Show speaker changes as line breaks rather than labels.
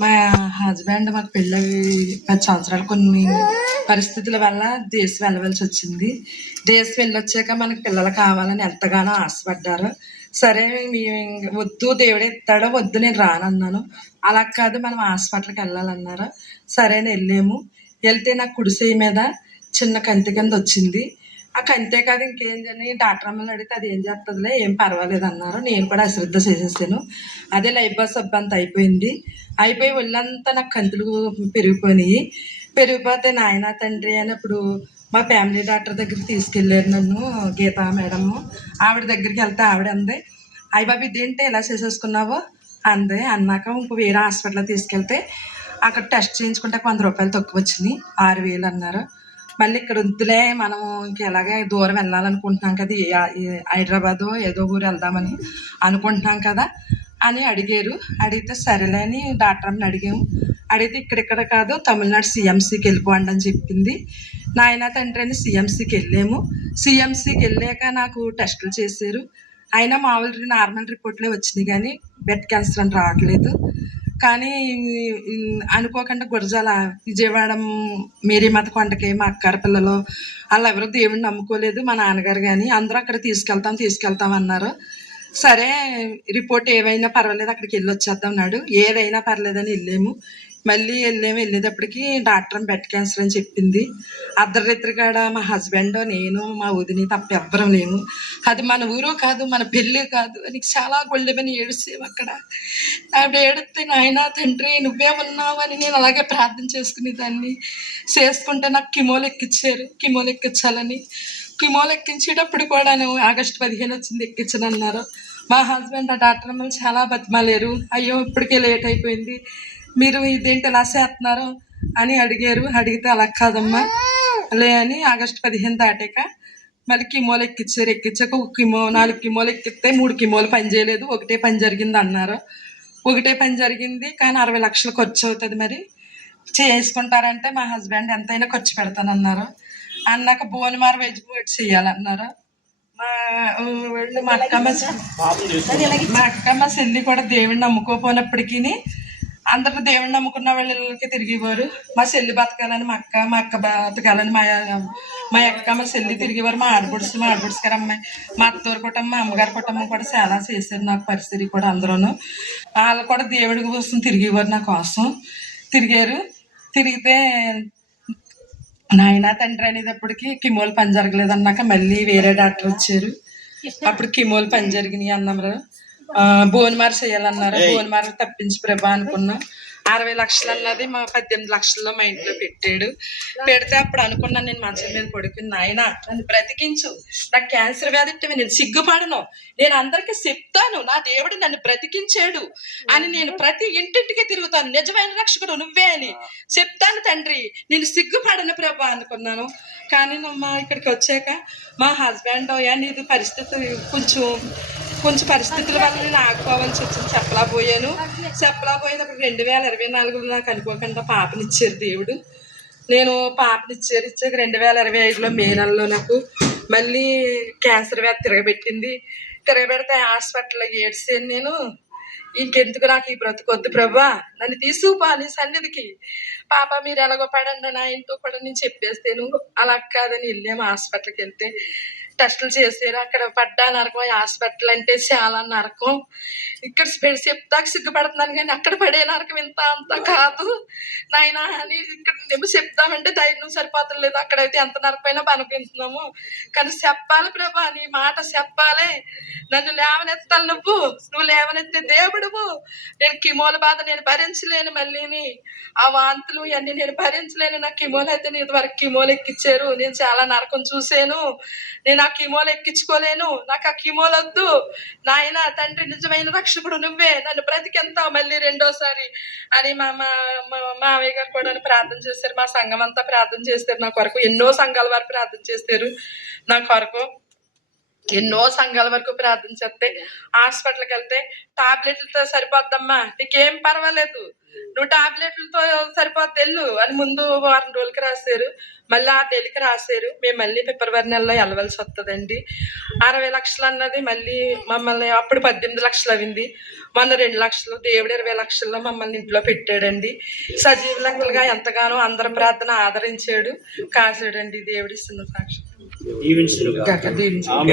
మా హస్బెండ్ మాకు పెళ్ళి పది సంవత్సరాలు కొన్ని పరిస్థితుల వల్ల దేశం వెళ్ళవలసి వచ్చింది. దేశం వెళ్ళొచ్చాక మనకి పిల్లలు కావాలని ఎంతగానో ఆశపడ్డారు. సరే మేము వద్దు దేవుడే ఇస్తాడో వద్దు నేను రానన్నాను. అలా కాదు మనం హాస్పిటల్కి వెళ్ళాలన్నారు. సరే నేను వెళ్ళాము. వెళ్తే నాకు కుడిసేయి మీద చిన్న కంతి కింద వచ్చింది. ఆ కంతే కాదు ఇంకేం చేయని డాక్టర్ అమ్మని అడిగితే అది ఏం చేస్తుందిలే? ఏం పర్వాలేదు అన్నారు. నేను కూడా అశ్రద్ధ చేసేసాను. అదే లైఫ్ బాస్ సబ్బు అంత అయిపోయింది. అయిపోయి ఒళ్ళంతా నాకు కంతులు పెరిగిపోయినాయి. పెరిగిపోతే నాయన తండ్రి అని ఇప్పుడు మా ఫ్యామిలీ డాక్టర్ దగ్గరికి తీసుకెళ్ళారు నన్ను గీతా మేడము. ఆవిడ దగ్గరికి వెళ్తే ఆవిడ అంది అయ్య బాబు ఇదేంటి ఎలా చేసేసుకున్నావో? అంది. అన్నాక ఇంకో వేరే హాస్పిటల్ తీసుకెళ్తే అక్కడ టెస్ట్ చేయించుకుంటే వంద రూపాయలు తక్కువ వచ్చినాయి. ఆరు వేలు అన్నారు. మళ్ళీ ఇక్కడ వద్దులే మనం ఇంకెలాగే దూరం వెళ్ళాలనుకుంటున్నాం కదా ఈ- హైదరాబాదు ఏదో ఊరు వెళ్దామని అనుకుంటున్నాం కదా అని అడిగారు. అడిగితే సరేలే అని డాక్టర్ అమ్మని అడిగాము. అడిగితే ఇక్కడిక్కడ కాదు తమిళనాడు సీఎంసీకి వెళ్ళిపోండి అని చెప్పింది. నాయన తండ్రి అని సీఎంసీకి వెళ్ళాము. సీఎంసీకి వెళ్ళాక నాకు టెస్టులు చేశారు. అయినా మామూలు నార్మల్ రిపోర్ట్లే వచ్చినాయి కానీ బెడ్ క్యాన్సర్ అని రావట్లేదు. కానీ అనుకోకుండా గురజాల విజయవాడ మేరీమాత కొండకి మా అక్కార పిల్లలు వాళ్ళు ఎవరు దేవుడిని నమ్ముకోలేదు మా నాన్నగారు కానీ అందరూ అక్కడ తీసుకెళ్తాం తీసుకెళ్తాం అన్నారు. సరే రిపోర్ట్ ఏమైనా పర్వాలేదు అక్కడికి వెళ్ళి వచ్చేద్దాం నాడు ఏదైనా పర్లేదని వెళ్ళాము. మళ్ళీ వెళ్ళాము వెళ్ళేటప్పటికి డాక్టర్ బెడ్ క్యాన్సర్ అని చెప్పింది. అర్ధరాత్రి కాడ మా హస్బెండ్ నేను మా వదిని తప్ప ఎవ్వరం లేము. అది మన ఊరు కాదు మన పెళ్ళి కాదు. అని చాలా గొళ్ళెమని ఏడుసేవి అక్కడ. ఆవిడ ఏడితే నాయన తండ్రి నువ్వే ఉన్నావు అని నేను అలాగే ప్రార్థన చేసుకునేదాన్ని. చేసుకుంటే నాకు కిమోలు ఎక్కిచ్చారు. కిమోలు ఎక్కించాలని కిమోలు ఎక్కించేటప్పుడు కూడా నేను ఆగస్టు పదిహేను వచ్చింది ఎక్కించనన్నారు. మా హస్బెండ్ ఆ డాక్టర్ అమ్మలు చాలా బతిమాలేరు. అయ్యో ఇప్పటికే లేట్ అయిపోయింది. మీరు ఇదేంటి ఎలా చేస్తున్నారు అని అడిగారు. అడిగితే అలా కాదమ్మా. లే అని ఆగస్టు పదిహేను దాటాక మళ్ళీ కిమోలు ఎక్కిచ్చారు. ఎక్కించాక ఒక కిమో నాలుగు కిమోలు ఎక్కిస్తే మూడు కిమోలు పని చేయలేదు. ఒకటే పని జరిగింది అన్నారు. ఒకటే పని జరిగింది కానీ అరవై లక్షలు ఖర్చు అవుతుంది మరి. చేసుకుంటారంటే మా హస్బెండ్ ఎంతైనా ఖర్చు పెడతానన్నారు. అన్నాక భువనమార వెజ్ బోట్ చేయాలన్నారు. మా వాళ్ళు మా అక్కమ్మ మా అక్కమ్మ చెల్లి కూడా దేవుడిని నమ్ముకోపోయినప్పటికీ అందరు దేవుడిని నమ్ముకున్న వాళ్ళకి తిరిగేవారు మా చెల్లి బతకాలని మా అక్క మా అక్క బతకాలని మా మా అక్క మా చెల్లి తిరిగేవారు మా ఆడపడుచు మా ఆడపడుచు గారు అమ్మాయి మా అత్తవారి కుటుంబం మా అమ్మగారి కుటుంబం కూడా చాలా చేశారు నాకు పరిస్థితి కూడా అందరూను వాళ్ళు కూడా దేవుడి కోసం తిరిగేవారు నా కోసం. తిరిగారు. తిరిగితే నాయన తండ్రి అనేటప్పటికి కిమోలు పని జరగలేదు అన్నాక మళ్ళీ వేరే డాక్టర్ వచ్చారు. అప్పుడు కిమోలు పని జరిగినాయి అన్నారు బోన్మార్ చేయాలన్నారు. బోన్మార్ తప్పించి ప్రభా అనుకున్నాం. అరవై లక్షలు అన్నది మా పద్దెనిమిది లక్షల్లో మా ఇంట్లో పెట్టాడు. పెడితే అప్పుడు అనుకున్నాను నేను మంచం మీద పడుకుని నాయన నన్ను బ్రతికించు. నాకు క్యాన్సర్ వ్యాధి నేను సిగ్గుపడను. నేను అందరికీ చెప్తాను. నా దేవుడు నన్ను బ్రతికించాడు అని నేను ప్రతి ఇంటింటికి తిరుగుతాను. నిజమైన రక్షకుడు నువ్వే అని చెప్తాను తండ్రి. నేను సిగ్గుపడను ప్రభా అనుకున్నాను. కానీ నమ్మ ఇక్కడికి వచ్చాక మా హస్బెండ్ ఇది పరిస్థితి కొంచెం కొంచెం పరిస్థితుల వల్ల నేను ఆగిపోవాల్సి వచ్చింది చెప్పలా పోయాను. చెప్పలా పోయినప్పుడు రెండు వేల ఇరవై నాలుగులో నాకు అనుకోకుండా పాపనిచ్చారు దేవుడు. నేను పాపనిచ్చారు. ఇచ్చాక రెండు వేల ఇరవై ఐదులో మే నెలలో నాకు మళ్ళీ క్యాన్సర్ వ్యాధి తిరగబెట్టింది. తిరగబెడితే హాస్పిటల్లో ఏడ్చాను నేను. ఇంకెందుకు నాకు ఈ బ్రతుకొద్దు ప్రభా. నన్ను తీసుకుపో నీ సన్నిధికి. పాప మీరు ఎలాగో పడండి నా ఇంట్లో కూడా నేను చెప్పేస్తాను. అలా కాదని వెళ్ళాము హాస్పిటల్కి వెళ్తే. టెస్టులు చేసారు. అక్కడ పడ్డా నరకం హాస్పిటల్ అంటే చాలా నరకం. ఇక్కడ స్పె- చెప్తాక సిగ్గుపడుతున్నాను కానీ అక్కడ పడే నరకం ఇంత అంత కాదు. నాయన అని ఇక్కడ మేము చెప్తామంటే ధైర్యం సరిపోతలేదు. అక్కడైతే ఎంత నరకమైనా పనిపిస్తున్నాము. కానీ చెప్పాలి ప్రభా నీ మాట చెప్పాలి. నన్ను లేవనెత్తాలి నువ్వు. నువ్వు లేవనెత్తే దేవుడువు. నేను కిమోల బాధ నేను భరించలేను మళ్ళీని. ఆ వాంతులు ఇవన్నీ నేను భరించలేను. నాకు కిమోలు అయితే నేను వరకు కిమోలు ఎక్కిచ్చారు. నేను చాలా నరకం చూశాను. నేను కిమోలు ఎక్కించుకోలేను నాకు ఆ కిమోలు నాయన తండ్రి నిజమైన రక్షకుడు నువ్వే. నన్ను బ్రతికెంతావు మళ్ళీ రెండోసారి అని మా మా మా మావయ్య గారు కూడా ప్రార్థన చేశారు. మా సంఘం అంతా ప్రార్థన చేస్తారు. నా కొరకు ఎన్నో సంఘాల వారు ప్రార్థన చేస్తారు. నా కొరకు ఎన్నో సంఘాల వరకు ప్రార్థన చేస్తే హాస్పిటల్కి వెళ్తే టాబ్లెట్లతో సరిపోద్దమ్మా నీకేం పర్వాలేదు. నువ్వు టాబ్లెట్లతో సరిపోద్ది వెళ్ళు అని ముందు వారం రోజులకి రాశారు. మళ్ళీ ఆ నెలకి రాశారు. మేము మళ్ళీ ఫిబ్రవరి నెలలో వెళ్ళవలసి వస్తుందండి. అరవై లక్షలు అన్నది మళ్ళీ మమ్మల్ని అప్పుడు పద్దెనిమిది లక్షలు అయింది. మొన్న రెండు లక్షలు దేవుడు ఇరవై లక్షల్లో మమ్మల్ని ఇంట్లో పెట్టాడండి. సజీవ లెక్కలుగా ఎంతగానో అందరి ప్రార్థన ఆదరించాడు. కాసాడండి దేవుడి చిన్న సాక్షి.